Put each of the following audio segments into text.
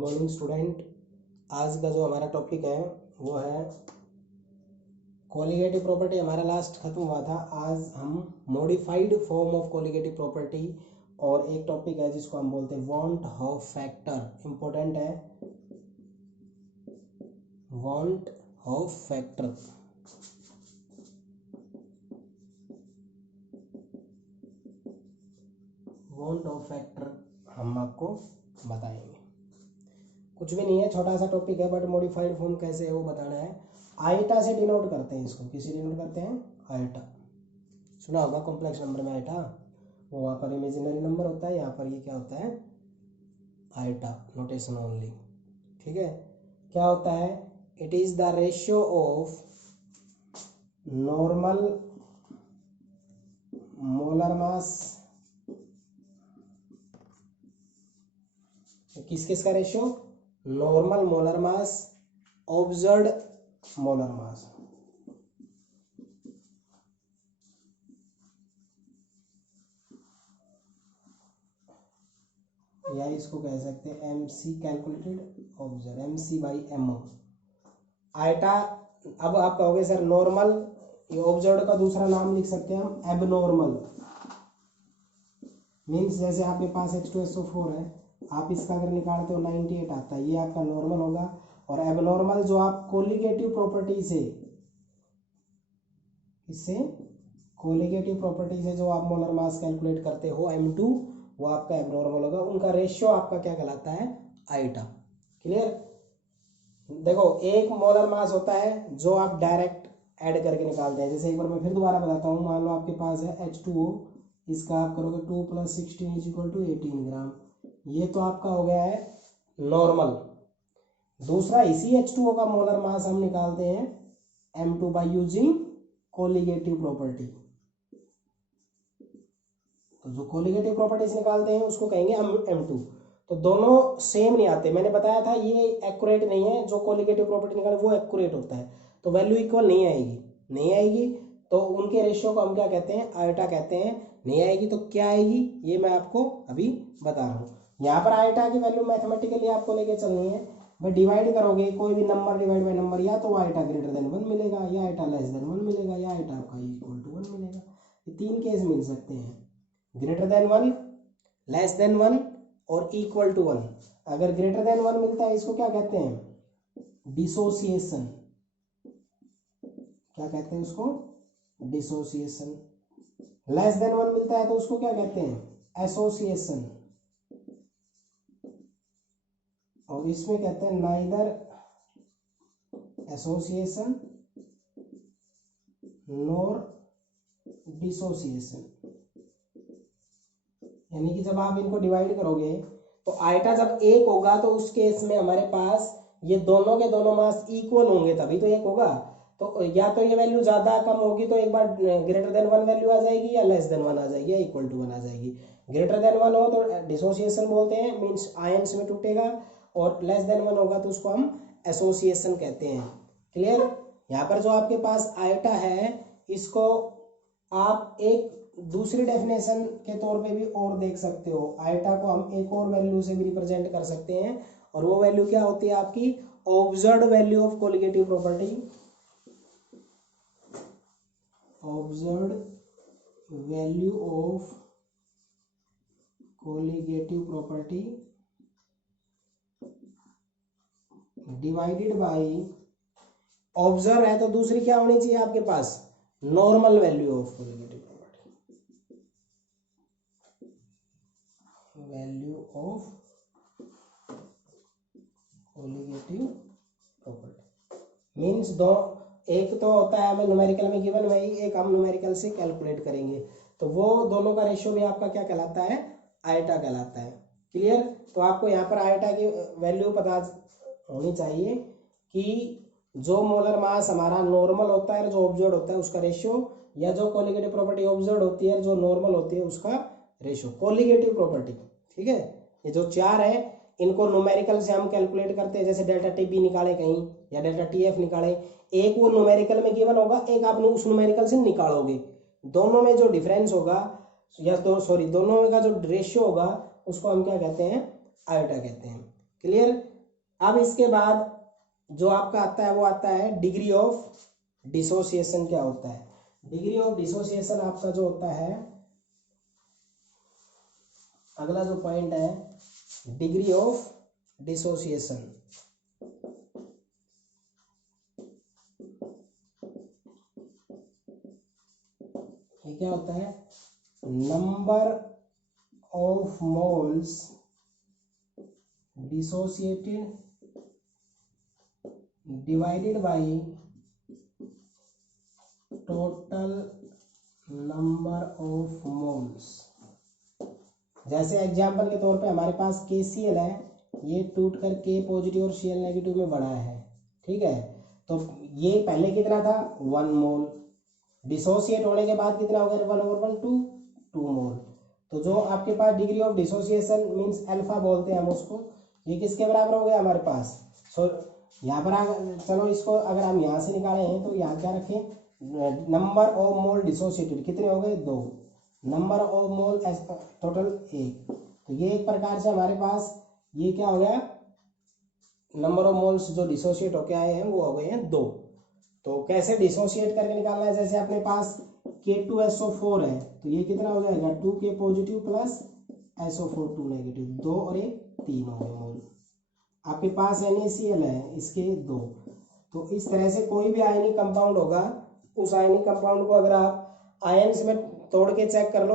Morning student. आज का जो हमारा टॉपिक है वो है कोलिगेटिव प्रॉपर्टी। हमारा लास्ट खत्म हुआ था। आज हम modified form of colligative property और एक टॉपिक है जिसको हम बोलते हैं वांट हॉफ फैक्टर। इंपॉर्टेंट है want half factor. Want Hoff factor हम आपको बताएंगे। कुछ भी नहीं है, छोटा सा टॉपिक है, बट मॉडिफाइड फॉर्म कैसे है वो बताना है। आइटा से डिनोट करते हैं इसको। किसी डिनोट करते हैं? आइटा। सुना होगा कॉम्प्लेक्स नंबर में आइटा, वो वहाँ पर इमेजिनरी नंबर होता है, यहाँ पर ये क्या होता है? Iota notation only. ठीक है, क्या होता है? It is the ratio of normal molar mass. किस किस का ratio? Normal molar mass, observed molar mass. या इसको कह सकते हैं MC calculated observe, MC/MO। Iota. अब आप कहोगे सर नॉर्मल, ये ऑब्जर्व्ड का दूसरा नाम लिख सकते हैं हम एबनॉर्मल। मीन्स जैसे आपके पास H2SO4 है, आप इसका अगर निकालते हो 98 आता है, ये आपका नॉर्मल होगा। और एबनॉर्मल जो आप कोलिगेटिव प्रॉपर्टी से, इससे कोलिगेटिव प्रॉपर्टी से जो आप मोलर मास कैलकुलेट करते हो M2, वो आपका एबनॉर्मल होगा। उनका रेशियो आपका क्या कहलाता है? आइटा। क्लियर? देखो, एक मोलर मास होता है जो आप डायरेक्ट ऐड करके निकालते हैं। जैसे एक बार मैं फिर दोबारा बताता हूँ। मान लो आपके पास है H2O, इसका आप करोगे 2 + 16 = 18 ग्राम। ये तो आपका हो गया है नॉर्मल। दूसरा, इसी H2O का मोलर मास हम निकालते हैं M2 by using colligative property. तो जो कोलिगेटिव प्रॉपर्टीज निकालते हैं उसको कहेंगे M2। तो दोनों सेम नहीं आते। मैंने बताया था ये एक्यूरेट नहीं है। जो कोलिगेटिव प्रॉपर्टी निकाले वो एक्यूरेट होता है, तो वैल्यू इक्वल नहीं आएगी। तो उनके रेशियो को हम क्या कहते हैं? आइटा कहते हैं। नहीं आएगी तो क्या आएगी, ये मैं आपको अभी बता रहा हूँ। यहाँ पर आइटा की वैल्यू मैथमेटिकली आपको लेके चलनी है। भाई डिवाइड करोगे कोई भी नंबर डिवाइड बाय नंबर, या तो आइटा >1 मिलेगा, या आइटा <1 मिलेगा, या आइटा आपका =1 मिलेगा। ये तीन केस मिल सकते हैं, >1, <1 और =1। अगर >1 मिलता है इसको क्या कहते हैं? डिसोसिएशन। क्या कहते हैं उसको? डिसोसिएशन। <1 मिलता है तो उसको क्या कहते हैं? एसोसिएशन। और इसमें कहते हैं नाइदर एसोसिएशन नॉर डिसोसिएशन। यानी कि जब आप इनको डिवाइड करोगे तो आइटा जब 1 होगा तो उस केस में हमारे पास ये दोनों के दोनों मास इक्वल होंगे, तभी तो 1 होगा। तो या तो ये वैल्यू ज्यादा कम होगी तो एक बार >1 वैल्यू आ जाएगी, या <1 आ जाएगी, या =1 आ जाएगी। >1 हो तो डिसोसिएशन बोलते हैं, मीन्स आयंस में टूटेगा। और <1 होगा तो उसको हम एसोसिएशन कहते हैं। क्लियर? यहाँ पर जो आपके पास आइटा है, इसको आप एक दूसरी डेफिनेशन के तौर पे भी और देख सकते हो। आइटा को हम एक और वैल्यू से भी रिप्रेजेंट कर सकते हैं, और वो वैल्यू क्या होती है आपकी? Observed value of colligative property. Observed value of colligative property divided by, observe है तो दूसरी क्या होनी चाहिए आपके पास? Normal value of colligative property. Value of colligative property means दो, एक तो होता है हमें न्यूमेरिकल में गिवन, वही एक हम न्यूमेरिकल से कैलकुलेट करेंगे। तो वो दोनों का रेशियो भी आपका क्या कहलाता है? आइटा कहलाता है। क्लियर? तो आपको यहाँ पर आइटा की वैल्यू पता होनी चाहिए कि जो मोलर मास हमारा नॉर्मल होता है, जो ऑब्जर्व होता है उसका रेशियो, या जो कोलिगेटिव प्रॉपर्टी ऑब्जर्व होती है जो नॉर्मल होती है उसका रेशियो। कोलिगेटिव प्रॉपर्टी, ठीक है, ये जो 4 है इनको न्यूमेरिकल से हम कैलकुलेट करते हैं। जैसे ΔTB निकाले कहीं, या ΔTF निकाले, एक वो न्यूमेरिकल में गिवन होगा, एक आप उस न्यूमेरिकल से निकालोगे। दोनों में जो डिफरेंस होगा, या दोनों में का जो रेशियो होगा उसको हम क्या कहते हैं? आइटा कहते हैं। क्लियर। अब इसके बाद जो आपका आता है वो आता है डिग्री ऑफ डिसोसिएशन। क्या होता है डिग्री ऑफ डिसोसिएशन? आपका जो होता है अगला जो पॉइंट है डिग्री ऑफ डिसोसिएशन। ये क्या होता है? Number of moles dissociated divided by total number of moles. जैसे एग्जांपल के तौर पे हमारे पास KCl है, ये टूट कर K पॉजिटिव और Cl नेगेटिव में बढ़ा है, ठीक है। तो ये पहले कितना था 1 मोल, डिसोसिएट होने के बाद कितना हो गया 1/1 2 मोल। तो जो आपके पास degree of dissociation means alpha बोलते हैं हम उसको, ये किसके बराबर हो गया हमारे पास? यहाँ पर चलो इसको अगर हम यहाँ से निकाले हैं तो यहाँ क्या रखें? नंबर ऑफ मोल डिसोसिएटेड कितने हो गए 2, नंबर ऑफ मोल टोटल 1। तो ये एक प्रकार से हमारे पास ये क्या हो गया? नंबर ऑफ मोल्स जो डिसोसिएट होके आए हैं वो हो गए हैं 2। तो कैसे डिसोसिएट करके निकालना है? जैसे अपने पास K2SO4 है तो ये कितना हो जाएगा 2K positive plus SO4 2 negative, 2 और 1 3 हो गए मोल। आपके पास NaCl है, इसके 2। तो इस तरह से कोई भी आयनिक कंपाउंड होगा, उस आयनिक कंपाउंड को अगर आप आयन्स में तोड़ के चेक कर लो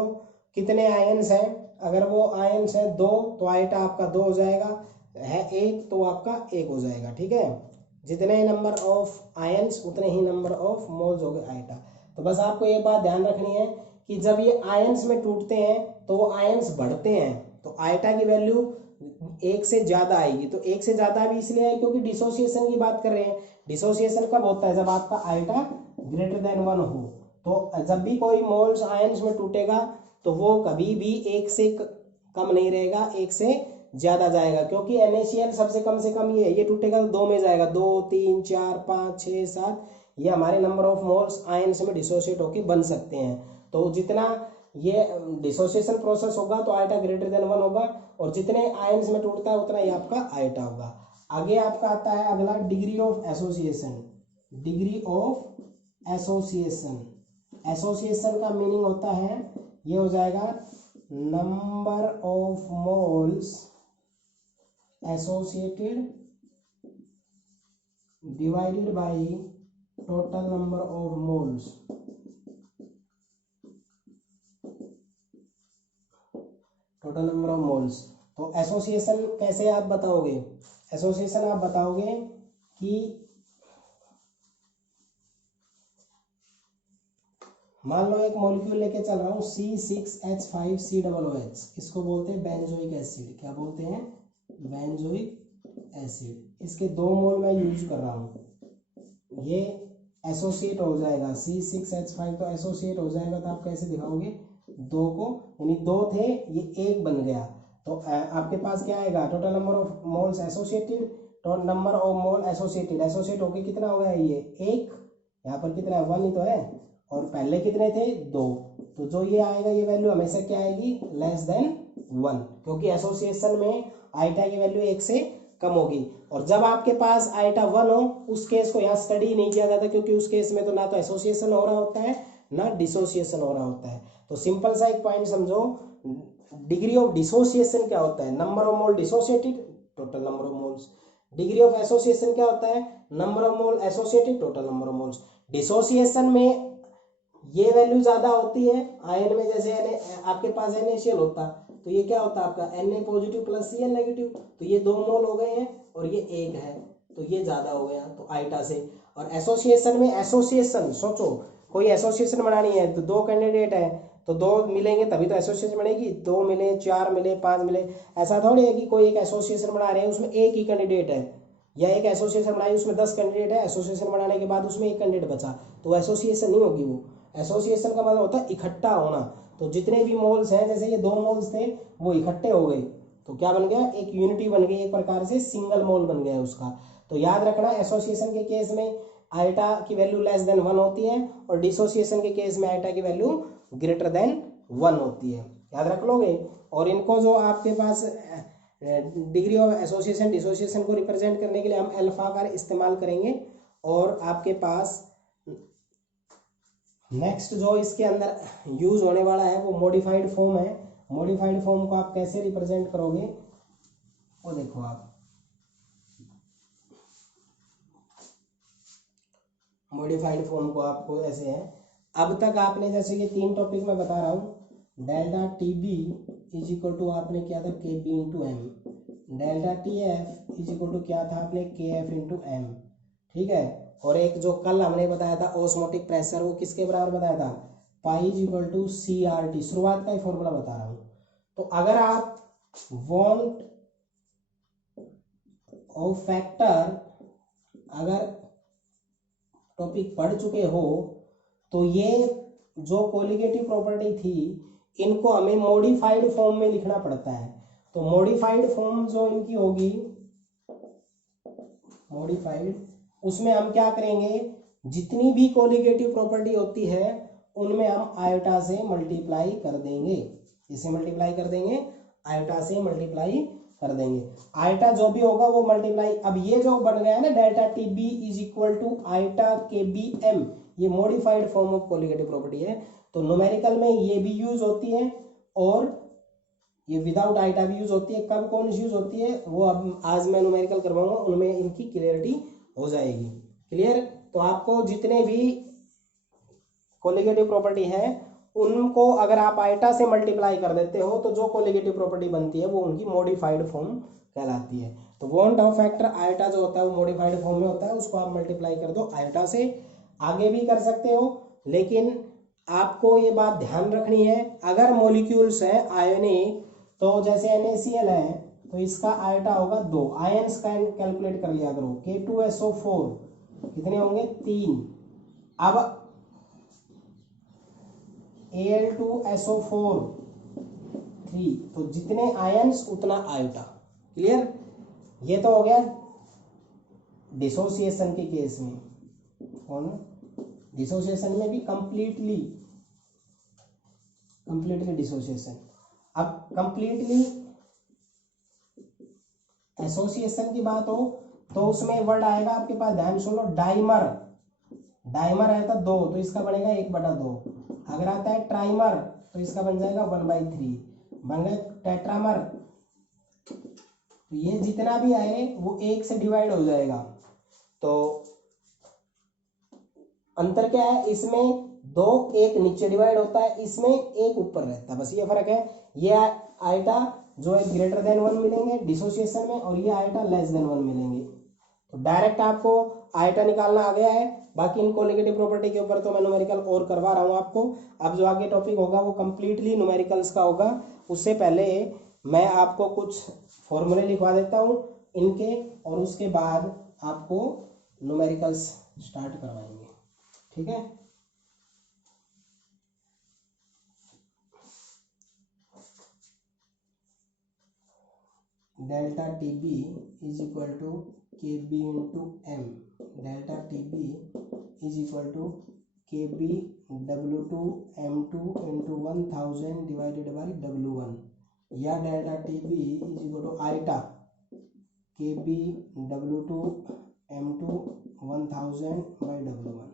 कितने आयन्स हैं। अगर वो आयन्स है 2 तो आइटा आपका 2 हो जाएगा, है 1 तो आपका 1 हो जाएगा, ठीक है। जितने नंबर ऑफ आयन्स उतने ही नंबर ऑफ मोल्स हो गए आइटा। तो बस आपको ये बात ध्यान रखनी है कि जब ये आयन्स में टूटते हैं तो वो आयन्स बढ़ते हैं, तो आइटा की वैल्यू 1 से ज़्यादा आएगी। तो 1 से ज़्यादा भी इसलिए है क्योंकि डिसोसिएशन की बात कर रहे हैं। डिसोसिएशन कब होता है? जब आपका आइटा ग्रेटर देन 1 हो। तो जब भी कोई मोल्स आयन्स में टूटेगा तो वो कभी भी 1 से कम नहीं रहेगा, 1 से ज़्यादा जाएगा, क्योंकि NaCl सबसे कम ये टूटेगा तो 2 में जाएगा, 2 3 4 5 6 7 ये हमारे नंबर ऑफ मोल्स आयन्स में डिसोसिएट होके बन सकते हैं। तो जितना ये डिसोसिएशन प्रोसेस होगा तो आइटा ग्रेटर देन 1 होगा, और जितने आयन्स में टूटता है उतना ही आपका आइटा होगा। आगे आपका आता है अगला degree of association. Degree of association, association का मीनिंग होता है ये हो जाएगा number of moles associated divided by total number of moles. Total number of moles. तो एसोसिएशन कैसे आप बताओगे? एसोसिएशन आप बताओगे कि मान लो एक मॉलिक्यूल लेके चल रहा हूँ C6H5COOH, इसको बोलते हैं बेंजोइक एसिड। क्या बोलते हैं? Benzoic acid. इसके 2 मोल मैं यूज कर रहा हूँ, ये एसोसिएट हो जाएगा C6H5 तो एसोसिएट हो जाएगा। तो आप कैसे दिखाओगे 2 को, यानी 2 थे ये 1 बन गया। तो आपके पास क्या आएगा? Total number of moles associated, total number of mole associated, associate होके कितना हो गया ये 1, यहाँ पर कितना है 1 ही तो है, और पहले कितने थे 2। तो जो ये आएगा ये वैल्यू हमेशा क्या आएगी? लेस देन 1, क्योंकि एसोसिएशन में आइटा की वैल्यू 1 से कम होगी। और जब आपके पास आइटा 1 हो उस केस को यहाँ स्टडी नहीं किया जाता, क्योंकि उस केस में तो ना तो एसोसिएशन हो रहा होता है ना डिसोसिएशन हो रहा होता है। तो सिंपल सा एक पॉइंट समझो, डिग्री ऑफ डिसोसिएशन क्या होता है? Number of mole dissociated, total number of moles. Degree of association क्या होता है? Number of mole associated, total number of moles. Dissociation में ये वैल्यू ज्यादा होती है आयन में, जैसे आपके पास NaCl होता तो ये क्या होता आपका Na positive plus Cl negative, तो ये 2 मोल हो गए हैं और ये 1 है तो ये ज्यादा हो गया तो आइटा से। और एसोसिएशन में, एसोसिएशन सोचो कोई एसोसिएशन बनानी है तो 2 कैंडिडेट है तो 2 मिलेंगे तभी तो एसोसिएशन बनेगी, 2 मिले 4 मिले 5 मिले, ऐसा थोड़ी है कि कोई एक एसोसिएशन बना रहे हैं उसमें एक ही कैंडिडेट है, या एक एसोसिएशन बनाई उसमें 10 कैंडिडेट है, एसोसिएशन बनाने के बाद उसमें एक कैंडिडेट बचा, तो एसोसिएशन नहीं होगी वो। एसोसिएशन का मतलब होता है इकट्ठा होना। तो जितने भी मोल्स हैं, जैसे ये 2 मोल्स थे वो इकट्ठे हो गए तो क्या बन गया? एक यूनिटी बन गई, एक प्रकार से सिंगल मोल बन गया उसका। तो याद रखना एसोसिएशन के केस में आइटा की वैल्यू लेस देन 1 होती है, और डिसोसिएशन के केस में आइटा की वैल्यू ग्रेटर देन 1 होती है, याद रख लोगे। और इनको जो आपके पास डिग्री ऑफ एसोसिएशन डिसोसिएशन को रिप्रेजेंट करने के लिए हम अल्फा का इस्तेमाल करेंगे। और आपके पास नेक्स्ट जो इसके अंदर यूज होने वाला है वो मॉडिफाइड फॉर्म है। मॉडिफाइड फॉर्म को आप कैसे रिप्रेजेंट करोगे वो देखो आप। मॉडिफाइड फॉर्म को आपको ऐसे है, अब तक आपने जैसे ये 3 टॉपिक मैं बता रहा हूँ, delta T B is equal to आपने क्या था K B into M, delta T F is equal to क्या था आपने के एफ इंटू एम, ठीक है। और एक जो कल हमने बताया था ऑस्मोटिक प्रेशर, वो किसके बराबर बताया था, pi is equal to C R T, शुरुआत का ही फॉर्मूला बता रहा हूँ। तो अगर आप वांट ऑफ फैक्टर अगर टॉपिक पढ़ चुके हो तो ये जो कोलिगेटिव प्रॉपर्टी थी इनको हमें मॉडिफाइड फॉर्म में लिखना पड़ता है। तो मॉडिफाइड फॉर्म जो इनकी होगी मॉडिफाइड, उसमें हम क्या करेंगे, जितनी भी कोलिगेटिव प्रॉपर्टी होती है उनमें हम आयोटा से मल्टीप्लाई कर देंगे, इसे मल्टीप्लाई कर देंगे, आयोटा से मल्टीप्लाई कर देंगे। आयोटा जो भी होगा वो मल्टीप्लाई, अब ये जो बन गया है ना delta T B is equal to iota K B M, ये modified form of colligative property है। तो न्यूमेरिकल में ये भी यूज होती है और ये विदाउट आयोटा भी यूज होती है। कब कौन यूज होती है वो अब आज मैं न्यूमेरिकल करवाऊंगा, उनमें इनकी क्लियरिटी हो जाएगी। क्लियर। तो आपको जितने भी कोलिगेटिव प्रॉपर्टी है उनको अगर आप आयोटा से मल्टीप्लाई कर देते हो तो जो कोलिगेटिव प्रॉपर्टी बनती है वो उनकी मॉडिफाइड फॉर्म कहलाती है। तो वांट ऑफ फैक्टर आयोटा जो होता है वो मॉडिफाइड फॉर्म में होता है, उसको आप मल्टीप्लाई कर दो आयोटा से। आगे भी कर सकते हो, लेकिन आपको ये बात ध्यान रखनी है, अगर मॉलिक्यूल्स है आयनिक, तो जैसे NaCl है तो इसका आयोटा होगा 2, आयंस का कैलकुलेट कर लिया करो, K2SO4 कितने होंगे 3, अब Al2SO4 3, तो जितने आयंस उतना आयोटा। क्लियर। ये तो हो गया डिसोसिएशन के केस में, कौन डिसोसिएशन में भी कंप्लीटली डिसोसिएशन। अब कंप्लीटली एसोसिएशन की बात हो तो उसमें वर्ड आएगा आपके पास, ध्यान सुन लो, डाइमर। डाइमर रहता 2 तो इसका बनेगा 1/2। अगर आता है ट्राइमर तो इसका बन जाएगा 1/3। बन गया टेट्रामर, तो ये जितना भी आए वो 1 से डिवाइड हो जाएगा। तो अंतर क्या है इसमें, 2 1 नीचे डिवाइड होता है, इसमें 1 ऊपर रहता है, बस ये फर्क है। ये आयोटा जो है ग्रेटर देन 1 मिलेंगे डिसोसिएशन में, और ये आयोटा लेस देन 1 मिलेंगे। तो डायरेक्ट आपको आयोटा निकालना आ गया है। बाकी इन कोलिगेटिव प्रॉपर्टी के ऊपर तो मैं न्यूमेरिकल और करवा रहा हूँ आपको। अब जो आगे टॉपिक होगा वो कंप्लीटली न्यूमेरिकल्स का होगा। उससे पहले मैं आपको कुछ फॉर्मूले लिखवा देता हूँ इनके, और उसके बाद आपको न्यूमेरिकल्स स्टार्ट करवाएंगे, ठीक है। Delta T B is equal to K B into M, delta T B is equal to K B W2 M2 into 1000 divided by W1, या delta T B is equal to iota K B W2 M2 1000 by W1,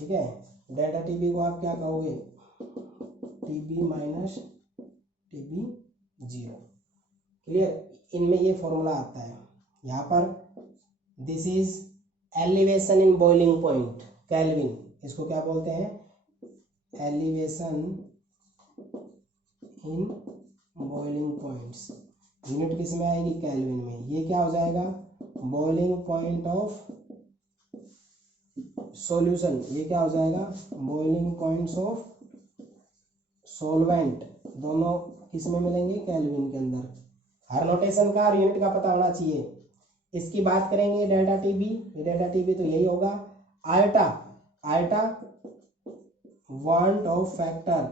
ठीक है। Delta T B को आप क्या कहोगे, T B minus T B 0। Clear. इनमें ये formula आता है यहाँ पर, this is elevation in boiling point kelvin, इसको क्या बोलते हैं, elevation in boiling points. Unit किस में आएगी, केल्विन में। ये क्या हो जाएगा, बॉइलिंग पॉइंट ऑफ सॉल्यूशन, ये क्या हो जाएगा, बॉइलिंग पॉइंट्स ऑफ सॉल्वेंट। दोनों किस में मिलेंगे, केल्विन के अंदर। हर नोटेशन का और यूनिट का पता होना चाहिए। इसकी बात करेंगे delta T B, delta T B तो यही होगा iota, iota van't Hoff factor,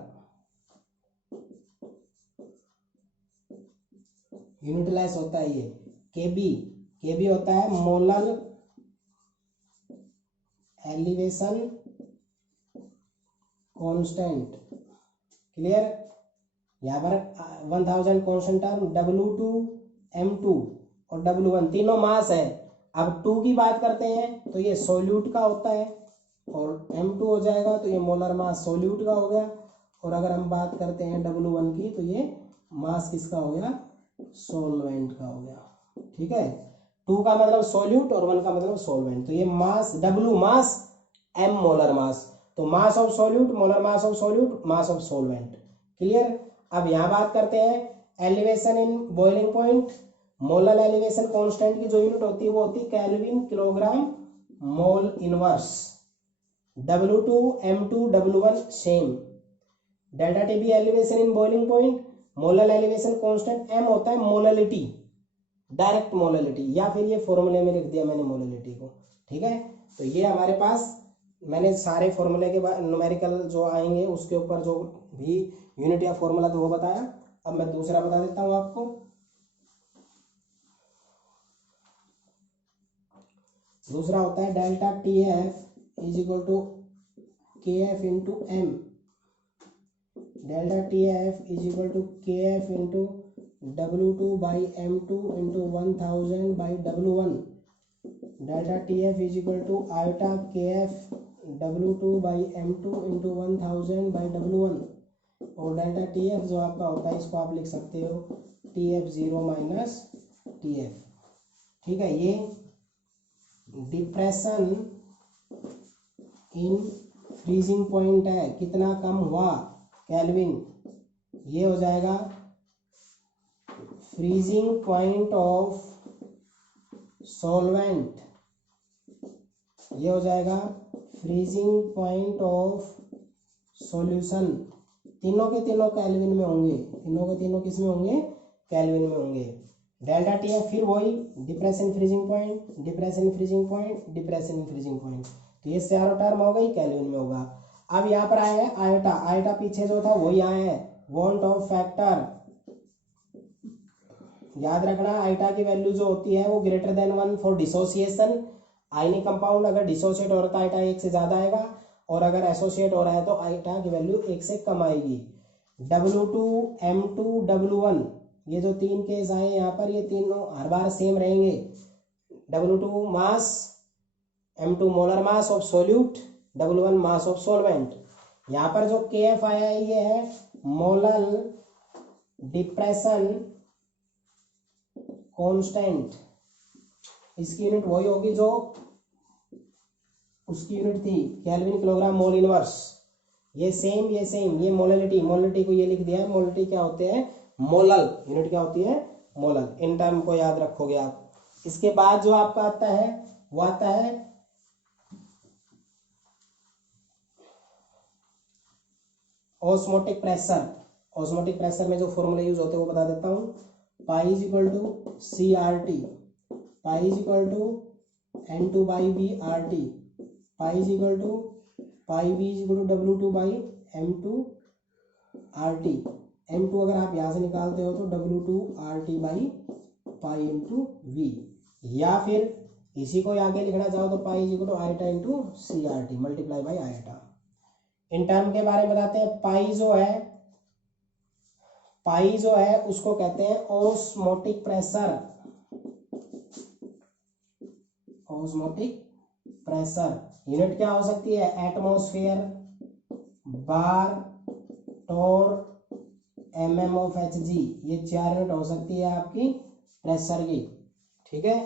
unitless होता है ये। केबी होता है मोलर एलिवेशन कांस्टेंट। क्लियर। यहाँ पर 1000 कांस्टेंट टर्म, W2 M2 और W1 तीनों मास है। अब 2 की बात करते हैं तो ये सोल्यूट का होता है और M2 हो जाएगा तो ये मोलर मास सोल्यूट का हो गया। और अगर हम बात करते हैं W1 की तो ये मास किसका हो गया, सॉल्वेंट का हो गया। ठीक है, 2 का मतलब सोल्यूट और 1 का मतलब सॉल्वेंट। तो ये mass W mass M molar mass, तो mass of solute, molar mass of solute, mass of solvent. Clear. अब यहाँ बात करते हैं elevation in boiling point. Molar elevation constant की जो यूनिट होती है वो होती है kelvin kilogram mole inverse. W2 M2 W1 same. Delta T B elevation in boiling point, molar elevation constant M होता है मोललिटी, डायरेक्ट मोललिटी, या फिर ये फॉर्मूले में लिख दिया मैंने मोललिटी को। ठीक है, तो ये हमारे पास मैंने सारे फॉर्मूले के बाद न्यूमेरिकल जो आएंगे उसके ऊपर जो भी यूनिट या फॉर्मूला तो वो बताया। अब मैं दूसरा बता देता हूं आपको। दूसरा होता है delta T F is equal to K F into M. Delta T F is equal to K F into W2 by M2 into 1000 by W1। Delta T F is equal to iota K F W2 by M2 into 1000 by W1। और delta T F जो आपका होता है इसको आप लिख सकते हो TF0 माइनस TF। ठीक है, ये डिप्रेशन इन फ्रीजिंग पॉइंट है, कितना कम हुआ केल्विन, ये हो जाएगा फ्रीजिंग पॉइंट ऑफ सॉल्वेंट, ये हो जाएगा फ्रीजिंग पॉइंट ऑफ सॉल्यूशन। तीनों के तीनों केल्विन में होंगे, तीनों के तीनों किस में होंगे, केल्विन में होंगे। डेल्टा टी एफ फिर वही depression freezing point, depression freezing point, depression freezing point, तो ये चारों टर्म हो गई, केल्विन में होगा। अब यहाँ पर आया है आयोटा, आयोटा पीछे जो था वही आया है, वांट ऑफ फैक्टर। याद रखना आयोटा की वैल्यू जो होती है वो greater than 1 for dissociation. Ionic compound अगर डिसोसिएट हो रहा है तो आयोटा 1 से ज्यादा आएगा, और अगर एसोसिएट हो रहा है तो आयोटा की वैल्यू 1 से कम आएगी। W2 M2 W1 ये जो 3 केस आए यहाँ पर, ये तीनों हर बार सेम रहेंगे। W2 mass, M2 molar mass of solute, W1 mass of solvent. यहाँ पर जो KF आया है ये है मोलर डिप्रेशन कांस्टेंट, इसकी यूनिट वही होगी जो उसकी यूनिट थी केल्विन किलोग्राम मोल इनवर्स। ये सेम, ये सेम, ये मोललिटी, मोललिटी को ये लिख दिया है। मोललिटी क्या होते हैं, मोलल, यूनिट क्या होती है, मोलल। इन टर्म को याद रखोगे आप। इसके बाद जो आपका आता है वो आता है ऑस्मोटिक प्रेशर। ऑस्मोटिक प्रेशर में जो फॉर्मूले यूज होते हैं वो बता देता हूँ। Pi is equal to CRT, pi is equal to N2 by VRT, pi is equal to pi V is equal to W2 by M2 RT। M2 अगर आप यहाँ से निकालते हो तो W2 RT by pi into V, या फिर इसी को आगे लिखना चाहो तो pi is equal to iota into CRT multiply by iota. इन टर्म के बारे में बताते हैं। पाई जो है उसको कहते हैं osmotic pressure. Osmotic pressure unit क्या हो सकती है, atmosphere, bar, torr, mm of Hg, ये 4 यूनिट हो सकती है आपकी प्रेशर की। ठीक है,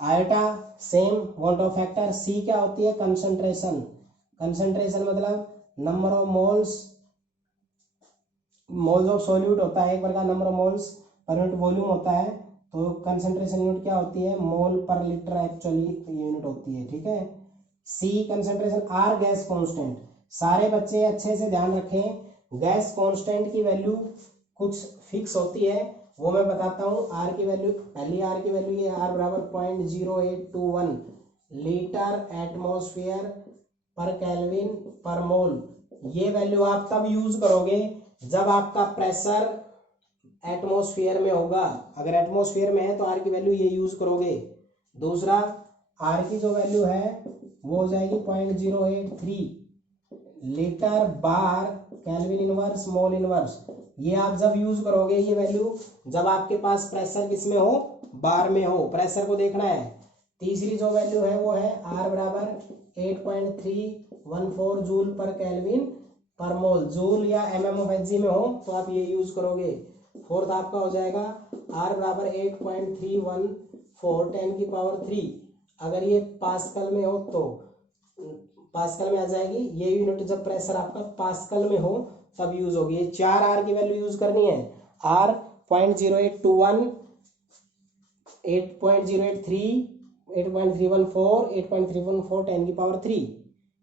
iota same, want Hoff factor. C क्या होती है, कंसंट्रेशन। कंसंट्रेशन मतलब number of moles, moles of solute होता है एक प्रकार, number of moles per unit volume होता है। तो कंसंट्रेशन यूनिट क्या होती है, मोल पर लीटर एक्चुअली यूनिट होती है। ठीक है, C concentration. R gas constant. सारे बच्चे अच्छे से ध्यान रखें, गैस कांस्टेंट की वैल्यू कुछ फिक्स होती है, वो मैं बताता हूँ। R की वैल्यू, पहली R की वैल्यू ये R बराबर 0.0821 लीटर एटमॉस्फेयर पर केल्विन पर मोल। ये वैल्यू आप तब यूज करोगे जब आपका प्रेशर एटमॉस्फेयर में होगा। अगर एटमॉस्फेयर में है तो R की वैल्यू ये यूज करोगे। दूसरा, R की जो वैल्यू है वो हो जाएगी 0.083 लीटर बार केल्विन इनवर्स मोल इनवर्स। ये आप जब यूज करोगे ये वैल्यू, जब आपके पास प्रेशर किसमें हो, बार में हो, प्रेशर को देखना है। तीसरी जो वैल्यू है वो है R बराबर 8.314 जूल पर केल्विन पर मोल। जूल या mmHg में हो तो आप ये यूज करोगे। फोर्थ आपका हो जाएगा R बराबर 8.314 10 की पावर 3। अगर ये पास्कल में हो तो पास्कल में आ जाएगी। ये यूनिट जब प्रेशर आपका पास्कल में हो तब यूज होगी। ये 4 R की वैल्यू यूज करनी है। R 0.0821, 8.083, 8.314, 8.314 10 की पावर 3।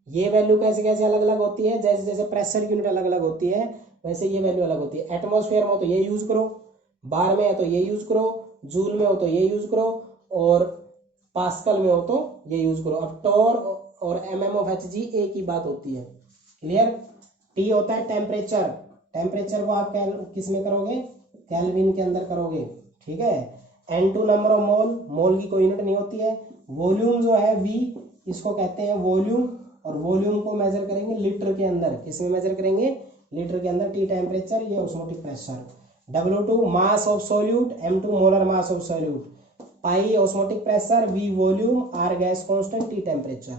ये वैल्यू कैसे कैसे अलग अलग होती है, जैसे जैसे प्रेशर यूनिट अलग अलग होती है वैसे ये वैल्यू अलग होती है। एटमॉस्फेयर में हो तो ये यूज करो, बार में है तो ये यूज करो, जूल में हो तो ये यूज करो, और पास्कल में हो तो ये यूज करो। अब टॉर और mmHg एक ही बात होती है। क्लियर। टी होता है टेम्परेचर, टेम्परेचर को आप किस में करोगे, केल्विन के अंदर करोगे। ठीक है। N2 नंबर ऑफ मोल, मोल की कोई यूनिट नहीं होती है। वॉल्यूम जो है V, इसको कहते हैं वॉल्यूम, और वॉल्यूम को मेजर करेंगे लीटर के अंदर। किस में मेजर करेंगे, लीटर के अंदर। टी टेम्परेचर, ये osmotic pressure. W2 mass of solute, M2 molar mass of solute. Pi osmotic pressure, V volume, R gas constant, T temperature.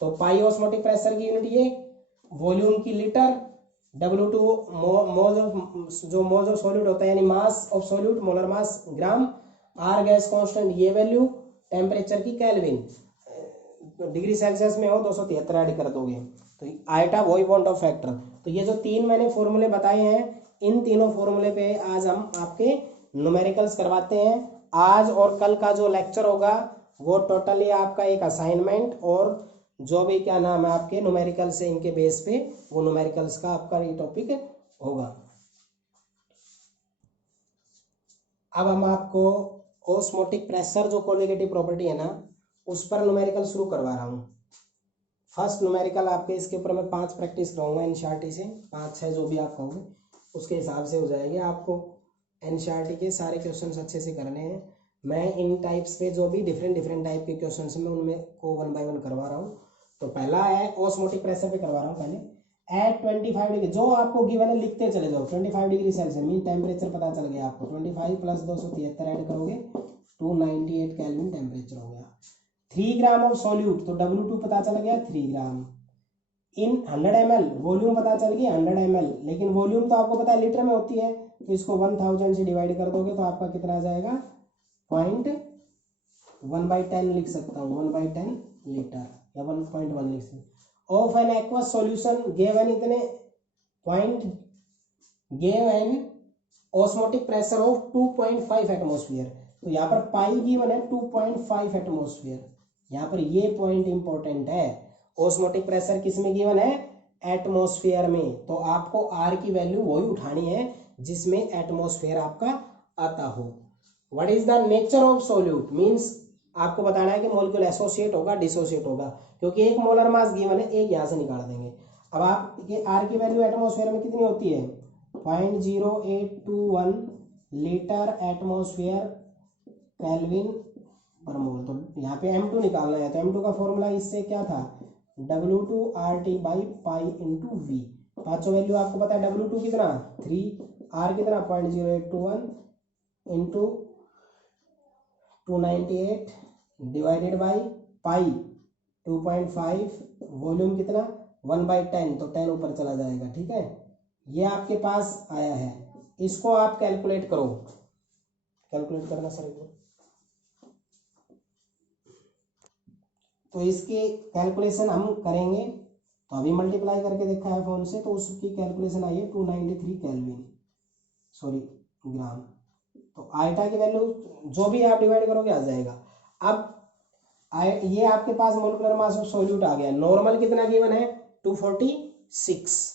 तो पाई ऑस्मोटिक प्रेशर की यूनिट ये, वॉल्यूम की लीटर, W2 मोल जो moles of solute होता है यानी mass of solute, molar mass gram, R gas constant ये value, temperature की केल्विन। डिग्री सेल्सियस में हो 273 ऐड कर दोगे तो आइटा वही पॉइंट ऑफ फैक्टर। तो ये जो तीन मैंने फॉर्मूले बताए हैं, इन तीनों फॉर्मूले पे आज हम आपके न्यूमेरिकल्स करवाते हैं। आज और कल का जो लेक्चर होगा वो टोटली आपका एक असाइनमेंट, और जो भी क्या नाम है आपके न्यूमेरिकल्स है इनके बेस पे, वो न्यूमेरिकल्स का आपका ये टॉपिक होगा। अब हम आपको ऑस्मोटिक प्रेशर जो कोलिगेटिव प्रॉपर्टी है ना, उस पर न्यूमेरिकल शुरू करवा रहा हूँ। फर्स्ट न्यूमेरिकल आपके इसके ऊपर मैं 5 प्रैक्टिस कराऊंगा एनसीईआरटी से, 5-6 जो भी आप कहोगे उसके हिसाब से हो जाएंगे। आपको एनसीईआरटी के सारे क्वेश्चंस अच्छे से करने हैं। मैं इन टाइप्स पे जो भी डिफरेंट टाइप के क्वेश्चंस मैं उनमें को 1 बाय 1 करवा रहा हूँ। तो पहला है ऑस्मोटिक प्रेशर पे करवा रहा हूँ। पहले एट 25 डिग्री, जो आपको गिवन है लिखते चले जाओ। 25 डिग्री सेल्सियस मीन टेम्परेचर पता चल गया आपको। 25 प्लस 273 ऐड करोगे 298 केल्विन टेम्परेचर हो गया। 3 ग्राम ऑफ सॉल्यूट, तो W2 पता चल गया 3 ग्राम। इन 100 ml वॉल्यूम पता चल गई 100 ml, लेकिन वॉल्यूम तो आपको पता है लीटर में होती है, तो इसको 1000 से डिवाइड कर दोगे तो आपका कितना आ जाएगा, 1/10 लिख सकता हूँ, 1/10 लीटर या 1.1 लिख सकता हूँ। Of an aqueous solution given इतने point, given osmotic pressure of 2.5 atmosphere. तो यहाँ पर पाई गिवन है 2.5 एटमोस्फियर। यहाँ पर ये पॉइंट इंपॉर्टेंट है। ऑस्मोटिक प्रेशर किस में गिवन है, एटमोस्फियर में। तो आपको आर की वैल्यू वही उठानी है जिसमें एटमोस्फियर आपका आता हो। What is the nature of solute, means आपको बताना है कि मॉलिक्यूल एसोसिएट होगा डिसोसिएट होगा, क्योंकि एक मोलर मास गिवन है, एक यहाँ से निकाल देंगे। अब आप ये आर की वैल्यू एटमोस्फियर में कितनी होती है, 0.0821 लीटर एटमोस्फियर केल्विन पर मोल। तो यहाँ पे M2 निकालना है, तो M2 का फॉर्मूला इससे क्या था, W2RT/पाई/V। पांचों वैल्यू आपको पता है। W2 कितना 3, R कितना 0.0821 into 298 divided by pi 2.5, volume कितना 1/10, तो 10 ऊपर चला जाएगा। ठीक है, ये आपके पास आया है, इसको आप कैलकुलेट करो। कैलकुलेट करना सर एक बार। तो इसकी कैलकुलेशन हम करेंगे, तो अभी मल्टीप्लाई करके देखा है फोन से, तो उसकी कैलकुलेशन आई है 293 केल्विन, सॉरी ग्राम। तो आइटा की वैल्यू जो भी आप डिवाइड करोगे आ जाएगा। अब ये आपके पास मोलिकुलर मास ऑफ सॉल्यूट आ गया। नॉर्मल कितना गिवन है 246,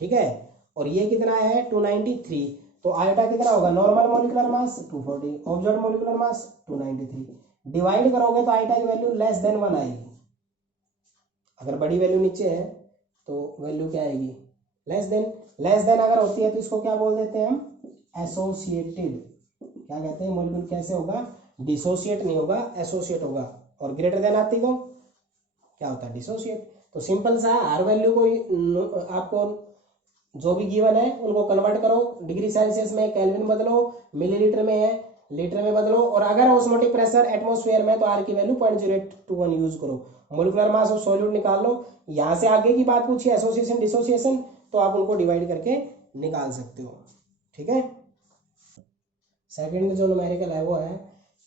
ठीक है, और ये कितना है 293। तो आइटा कितना होगा, normal molecular mass 240, observed molecular mass 293। Divide करोगे तो आइटा की वैल्यू लेस देन 1 आएगी। अगर बड़ी वैल्यू नीचे है तो वैल्यू क्या आएगी, लेस देन। लेस देन अगर होती है तो इसको क्या बोल देते हैं हम, एसोसिएटेड। क्या कहते हैं, मॉलिक्यूल कैसे होगा, डिसोसिएट नहीं होगा, एसोसिएट होगा। और ग्रेटर देन आती तो क्या होता है, डिसोसिएट। तो सिंपल सा, हर वैल्यू को आपको जो भी गिवन है उनको कन्वर्ट करो, डिग्री सेल्सियस में केल्विन बदलो, मिलीलीटर में है लीटर में बदलो, और अगर ऑस्मोटिक प्रेशर एटमॉस्फेयर में तो आर की वैल्यू 0.0821 यूज करो। मोलिकुलर मास ऑफ सॉल्यूट निकाल लो। यहाँ से आगे की बात पूछी एसोसिएशन डिसोसिएशन, तो आप उनको डिवाइड करके निकाल सकते हो। ठीक है। सेकंड जो न्यूमेरिकल है वो है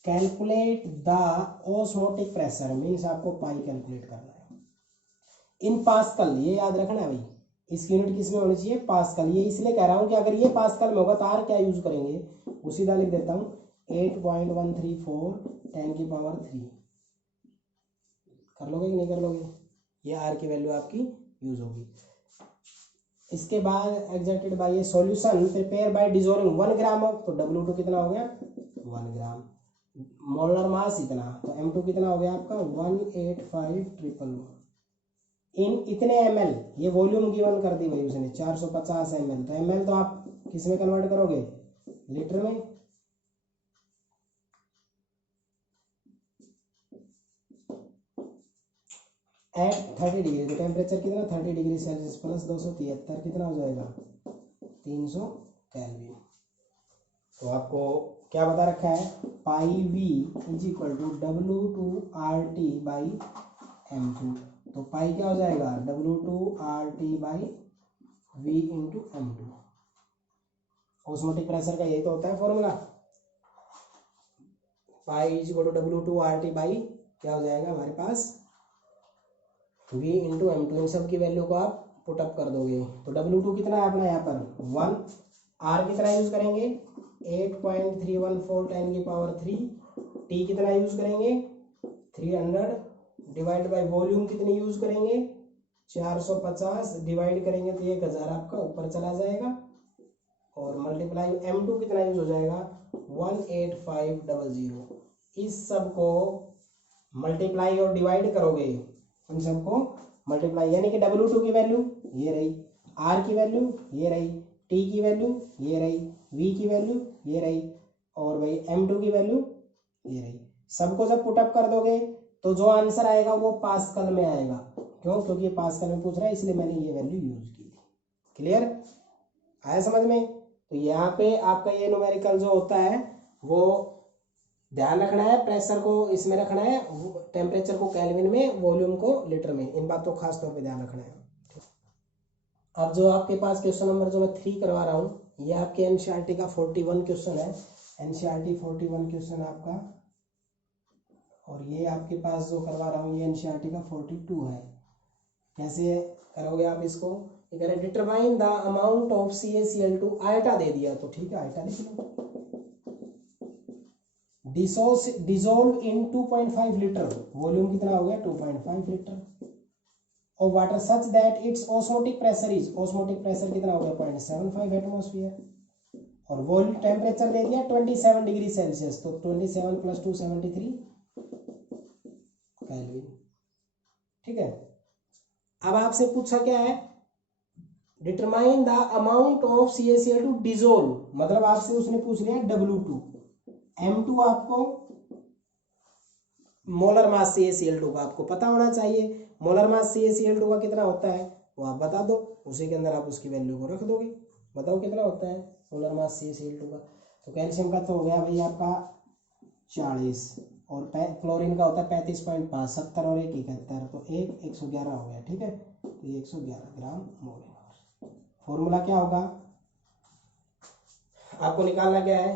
calculate the osmotic pressure, means आपको पाई कैलकुलेट करना है इन पास्कल। ये याद रखना है भाई, इसकी यूनिट किस में होनी चाहिए, पास्कल। ये इसलिए कह रहा हूँ कि अगर ये पास्कल में होगा तो आर क्या यूज करेंगे, वो सीधा लिख देता हूँ 8.134 10⁻3। कर लोगे कि नहीं कर लोगे, ये आर की वैल्यू आपकी यूज होगी। इसके बाद exerted by a solution prepare by dissolving 1 gram of, तो W2 कितना हो गया 1 ग्राम, मोलर मास इतना, तो M2 कितना हो गया आपका 185,111 इन इतने ml। ये वॉल्यूम गिवन कर दी भाई उसने 450 ml, तो ml तो आप किस में कन्वर्ट करोगे, लीटर में। एट 30 डिग्री, तो टेम्परेचर कितना 30 डिग्री सेल्सियस प्लस 273 कितना हो जाएगा 300 केल्विन। तो आपको क्या बता रखा है, pi V is equal to W2RT by M2, तो पाई क्या हो जाएगा W2RT by V into M2। Osmotic pressure का यही तो होता है formula, pi is equal to W2RT by क्या हो जाएगा हमारे पास V इंटू M2। इन सब की वैल्यू को आप पुटअप कर दोगे, तो W2 कितना है अपना यहाँ पर 1, R कितना यूज करेंगे 8.314 10⁻3, T कितना यूज करेंगे 300 डिवाइड बाय वॉल्यूम कितनी यूज करेंगे 450 डिवाइड करेंगे तो 1000 आपका ऊपर चला जाएगा, और मल्टीप्लाई M2 कितना यूज हो जाएगा 18500। इस सब को मल्टीप्लाई और डिवाइड करोगे, उन सबको मल्टीप्लाई, यानी कि W2 की वैल्यू ये रही, R की वैल्यू ये रही, T की वैल्यू ये रही, V की वैल्यू ये रही, और भाई M2 की वैल्यू ये रही। सबको जब पुटअप कर दोगे तो जो आंसर आएगा वो पास्कल में आएगा। क्यों, क्योंकि ये पास्कल में पूछ रहा है इसलिए मैंने ये वैल्यू यूज की थी। क्लियर आया समझ में। तो यहाँ पे आपका ये न्यूमेरिकल जो होता है वो ध्यान रखना है, प्रेशर को इसमें रखना है, टेम्परेचर को केल्विन में, वॉल्यूम को लीटर में, इन बातों को खास तौर पे ध्यान रखना है। अब जो आपके पास क्वेश्चन नंबर जो मैं 3 करवा रहा हूँ, ये आपके एनसीईआरटी का 41 क्वेश्चन है, एनसीईआरटी 41 क्वेश्चन आपका, और ये आपके पास जो करवा रहा हूँ ये एनसीईआरटी का 42 है। कैसे करोगे आप इसको, ये कह रहे determine the amount of CaCl2, iota दे दिया तो ठीक है आयटा लिख लो, डिसोल्व इन 2.5 लीटर, वॉल्यूम कितना हो गया 2.5 लीटर, और water such that its osmotic pressure is, osmotic pressure कितना हो गया 0.75 एटमॉस्फेयर, और वॉल्यूम टेम्परेचर दे दिया 27 डिग्री सेल्सियस, तो 27 + 2 73 केल्विन। ठीक है। अब आपसे पूछा क्या है, determine the amount of CaCl2 dissolve, मतलब आपसे उसने पूछ लिया W2, M2 आपको मोलर मास CaCl2 का आपको पता होना चाहिए, मोलर मास CaCl2 का कितना होता है वो आप बता दो, उसी के अंदर आप उसकी वैल्यू को रख दोगे। बताओ कितना होता है मोलर मास CaCl2 का, तो कैल्शियम का तो हो गया भाई आपका 40, और क्लोरीन का होता है 35.5, 70 और 1 71, तो 111 हो गया। ठीक है, तो ये 111 ग्राम मोल। फॉर्मूला क्या होगा, आपको निकालना क्या है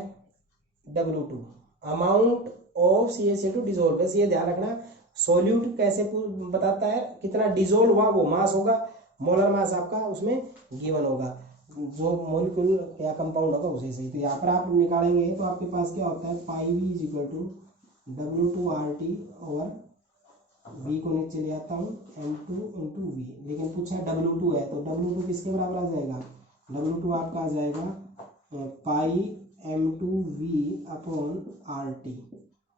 W2, amount of CaCl2 dissolve. बस ये ध्यान रखना सोल्यूट कैसे बताता है, कितना डिसोल्व हुआ वो मास होगा, मोलर मास आपका उसमें गिवन होगा, जो मॉलिक्यूल या कंपाउंड होगा उसे सही। तो यहाँ पर आप निकालेंगे तो आपके पास क्या होता है, pi V is equal to W2RT और V को नीचे ले आता हूँ M2 इंटू वी, लेकिन पूछा W2 है तो W2 किसके बराबर आ जाएगा, W2 आपका आ जाएगा पाई M2V अपॉन RT।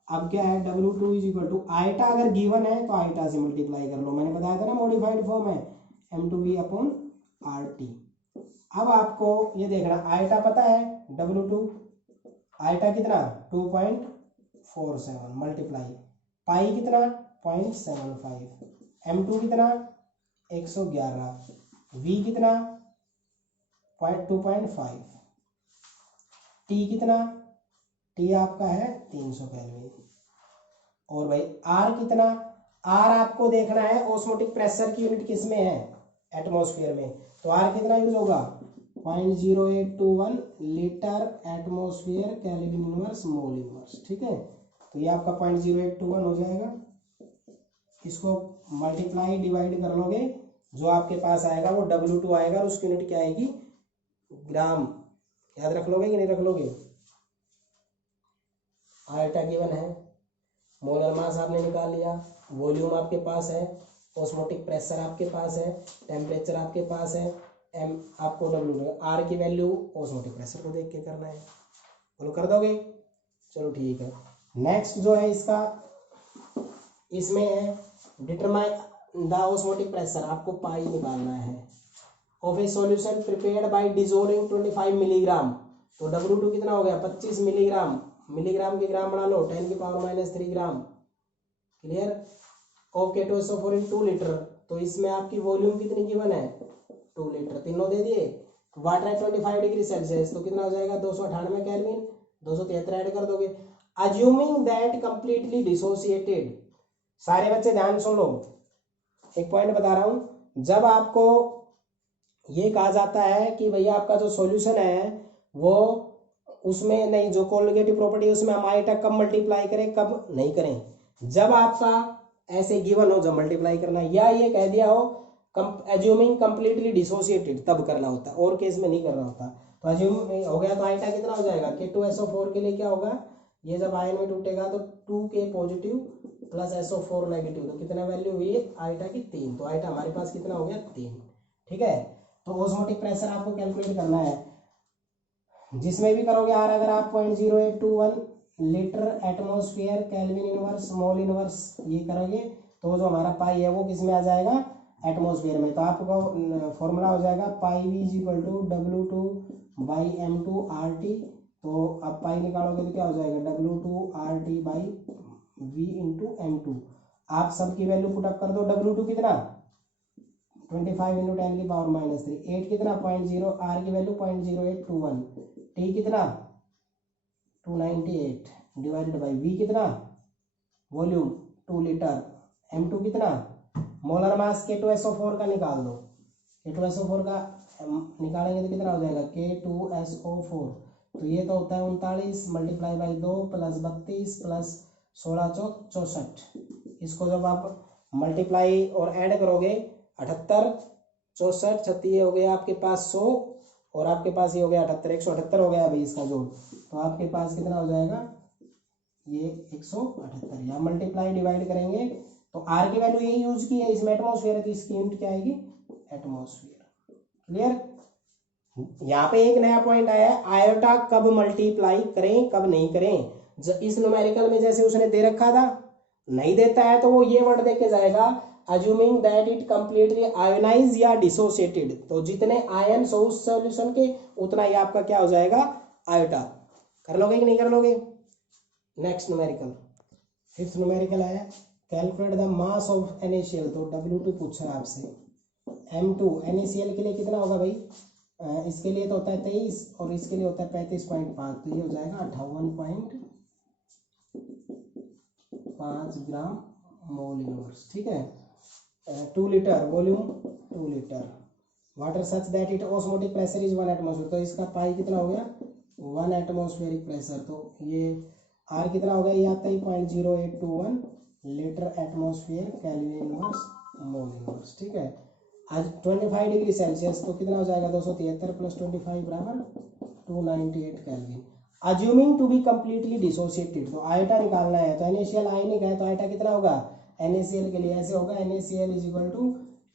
अब क्या है W2 is equal to iota, अगर गिवन है तो आयटा से मल्टीप्लाई कर लो, मैंने बताया था ना मॉडिफाइड फॉर्म है M2V अपॉन RT। अब आपको ये देखना आयटा पता है W2, आयटा कितना 2.47 मल्टीप्लाई पाई कितना 0.75, M2 कितना 111, V कितना 2.5। टी कितना, टी आपका है 300 केल्विन। और भाई आर कितना, आर आपको देखना है ऑस्मोटिक प्रेशर की यूनिट किस में है, एटमॉस्फेयर में, तो आर कितना यूज होगा 0.0821 litre atmosphere kelvin inverse mole inverse. ठीक है, तो ये आपका 0.0821 हो जाएगा। इसको मल्टीप्लाई डिवाइड कर लोगे, जो आपके पास आएगा वो W2 आएगा, और उसकी यूनिट क्या आएगी, ग्राम। याद रख लोगे कि नहीं रख लोगे। आयटा गिवन है, मोलर मास आपने निकाल लिया, वॉल्यूम आपके पास है, ऑस्मोटिक प्रेशर आपके पास है, टेम्परेचर आपके पास है, एम आपको W2, आर की वैल्यू ऑस्मोटिक प्रेशर को देख के करना है। बोलो कर दोगे, चलो ठीक है। नेक्स्ट जो है इसका, इसमें है डिटरमाइन द ऑस्मोटिक प्रेशर, आपको पाई निकालना है of a solution prepared by dissolving 25 milligram. तो W2 कितना हो गया 25 मिलीग्राम, मिलीग्राम के ग्राम बना लो 10⁻³ ग्राम। Clear. Of K2SO4 in 2 litre, तो इसमें आपकी वॉल्यूम कितनी गिवन है 2 लीटर, तीनों दे दिए। वाटर है 25 डिग्री सेल्सियस, तो कितना हो जाएगा 298 केल्विन, 273 ऐड कर दोगे। अज्यूमिंग दैट कंप्लीटली डिसोसिएटेड, सारे बच्चे ध्यान सुन लो, एक पॉइंट बता रहा हूं। जब आपको ये कहा जाता है कि भैया आपका जो सॉल्यूशन है वो उसमें नहीं, जो कोलिगेटिव प्रॉपर्टी है उसमें हम आइटा कब मल्टीप्लाई करें कब नहीं करें, जब आपका ऐसे गिवन हो जब मल्टीप्लाई करना, या ये कह दिया हो एज्यूमिंग कंप्लीटली डिसोसिएटेड तब करना होता है, और केस में नहीं करना होता। तो एज्यूम हो गया तो आइटा कितना हो जाएगा K2SO4 के लिए क्या होगा, ये जब आयन में टूटेगा तो 2K positive plus SO4 negative, तो कितना वैल्यू हुई आइटा की 3, तो आइटा हमारे पास कितना हो गया 3। ठीक है, तो ऑस्मोटिक प्रेशर आपको कैलकुलेट करना है, जिसमें भी करोगे आर अगर आप 0.0821 litre atmosphere kelvin inverse mole inverse ये करोगे, तो जो हमारा पाई है वो किस में आ जाएगा एटमॉस्फेयर में। तो आपको फॉर्मूला हो जाएगा पाई V = W2/m2 RT। तो आप पाई निकालोगे तो क्या हो जाएगा W2 RT/V × m2। आप सबकी वैल्यू पुटअप कर दो, W2 कितना 25 × 10⁻³ 8 कितना 0.0, आर की वैल्यू 0.0821, टी कितना 298 डिवाइडेड बाई वी कितना वॉल्यूम 2 लीटर, m2 कितना मोलर मास K2SO4 का निकाल दो, K2SO4 का निकालेंगे तो कितना हो जाएगा K2SO4, तो ये तो होता है 39 मल्टीप्लाई बाई 2 प्लस 32 प्लस 16 64। इसको जब आप मल्टीप्लाई और ऐड करोगे 78 64 36 हो गया आपके पास 100, और आपके पास ये हो गया 78 178 हो गया भाई इसका जोड़, तो आपके पास कितना हो जाएगा ये 178। या मल्टीप्लाई डिवाइड करेंगे तो आर की वैल्यू यही यूज की है, इसमें एटमॉस्फेयर है तो इसकी यूनिट क्या आएगी एटमॉस्फेयर। क्लियर। यहाँ पे एक नया पॉइंट आया है, आयोटा कब मल्टीप्लाई करें कब नहीं करें। इस न्यूमेरिकल में जैसे उसने दे रखा था, नहीं देता है तो वो ये वर्ड देके जाएगा assuming that it completely ionized या dissociated, तो जितने आयन हो उस सॉल्यूशन के उतना ही आपका क्या हो जाएगा आयोटा। कर लोगे कि नहीं कर लोगे। नेक्स्ट न्यूमेरिकल, 5th न्यूमेरिकल है calculate the mass of NaCl, तो W2 पूछा है आपसे। M2 NaCl के लिए कितना होगा भाई, इसके लिए तो होता है 23 और इसके लिए होता है 35.5, तो ये हो जाएगा 58.5 ग्राम मोल इनवर्स। ठीक है, 2 litre volume 2 litre water such that it osmotic pressure is 1 atmosphere, तो इसका पाई कितना हो गया 1 एटमॉस्फेरिक प्रेशर, तो ये आर कितना हो गया, ये आता है 0.0821 litre atmosphere kelvin inverse mole inverse. ठीक है, आज 25 डिग्री सेल्सियस, तो कितना हो जाएगा 273 प्लस 25 बराबर 298 kelvin. Assuming to be completely dissociated, तो आयोटा निकालना है, तो NaCl आयनिक है तो आयोटा कितना होगा NaCl के लिए ऐसे होगा NaCl =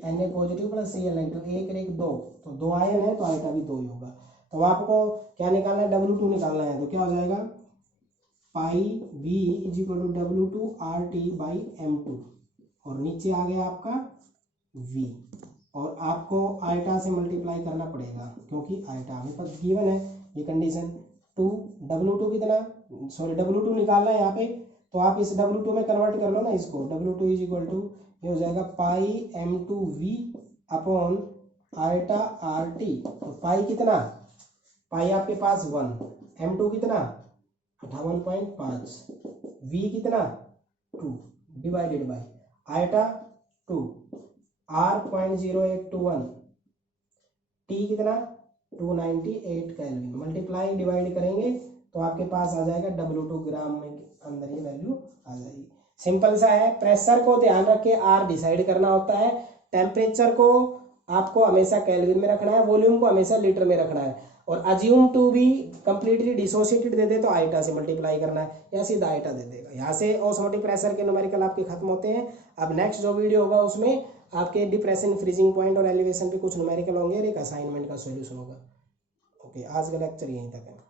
Na positive plus Cl negative, 1 1 2, तो 2 आयन है तो आयोटा भी 2 ही होगा। तो आपको क्या निकालना है W2 निकालना है, तो क्या हो जाएगा पाई V = W2 RT/m2, और नीचे आ गया आपका V, और आपको आयोटा से मल्टीप्लाई करना पड़ेगा क्योंकि आयोटा हमें पास गिवन है ये कंडीशन। W2 कितना W2 निकालना है यहाँ पे, तो आप इस W2 में कन्वर्ट कर लो ना इसको, W2 = ये हो जाएगा पाई m2V upon eta R T, तो पाई कितना, पाई आपके पास 1, M2 कितना 58.5, V कितना 2 divided by eta 2, R 0.0821, T कितना 298 केल्विन, मल्टीप्लाई डिवाइड करेंगे तो आपके पास आ जाएगा W2 ग्राम में अंदर ये वैल्यू आ जाएगी। सिंपल सा है। प्रेशर को ध्यान रख के R डिसाइड करना होता है, टेम्परेचर को आपको हमेशा केल्विन में रखना है, वॉल्यूम को हमेशा लीटर में रखना है, और अज्यूम टू भी कंप्लीटली डिसोसिएटेड दे दे तो आइटा से मल्टीप्लाई करना है या सीधा आइटा दे देगा। यहाँ से ऑस्मोटिक प्रेशर के न्यूमेरिकल आपके खत्म होते हैं। अब नेक्स्ट जो वीडियो होगा उसमें आपके डिप्रेशन, फ्रीजिंग पॉइंट और एलिवेशन पे कुछ न्यूमेरिकल होंगे और एक असाइनमेंट का सॉल्यूशन होगा। ओके, आज का लेक्चर यहीं तक है।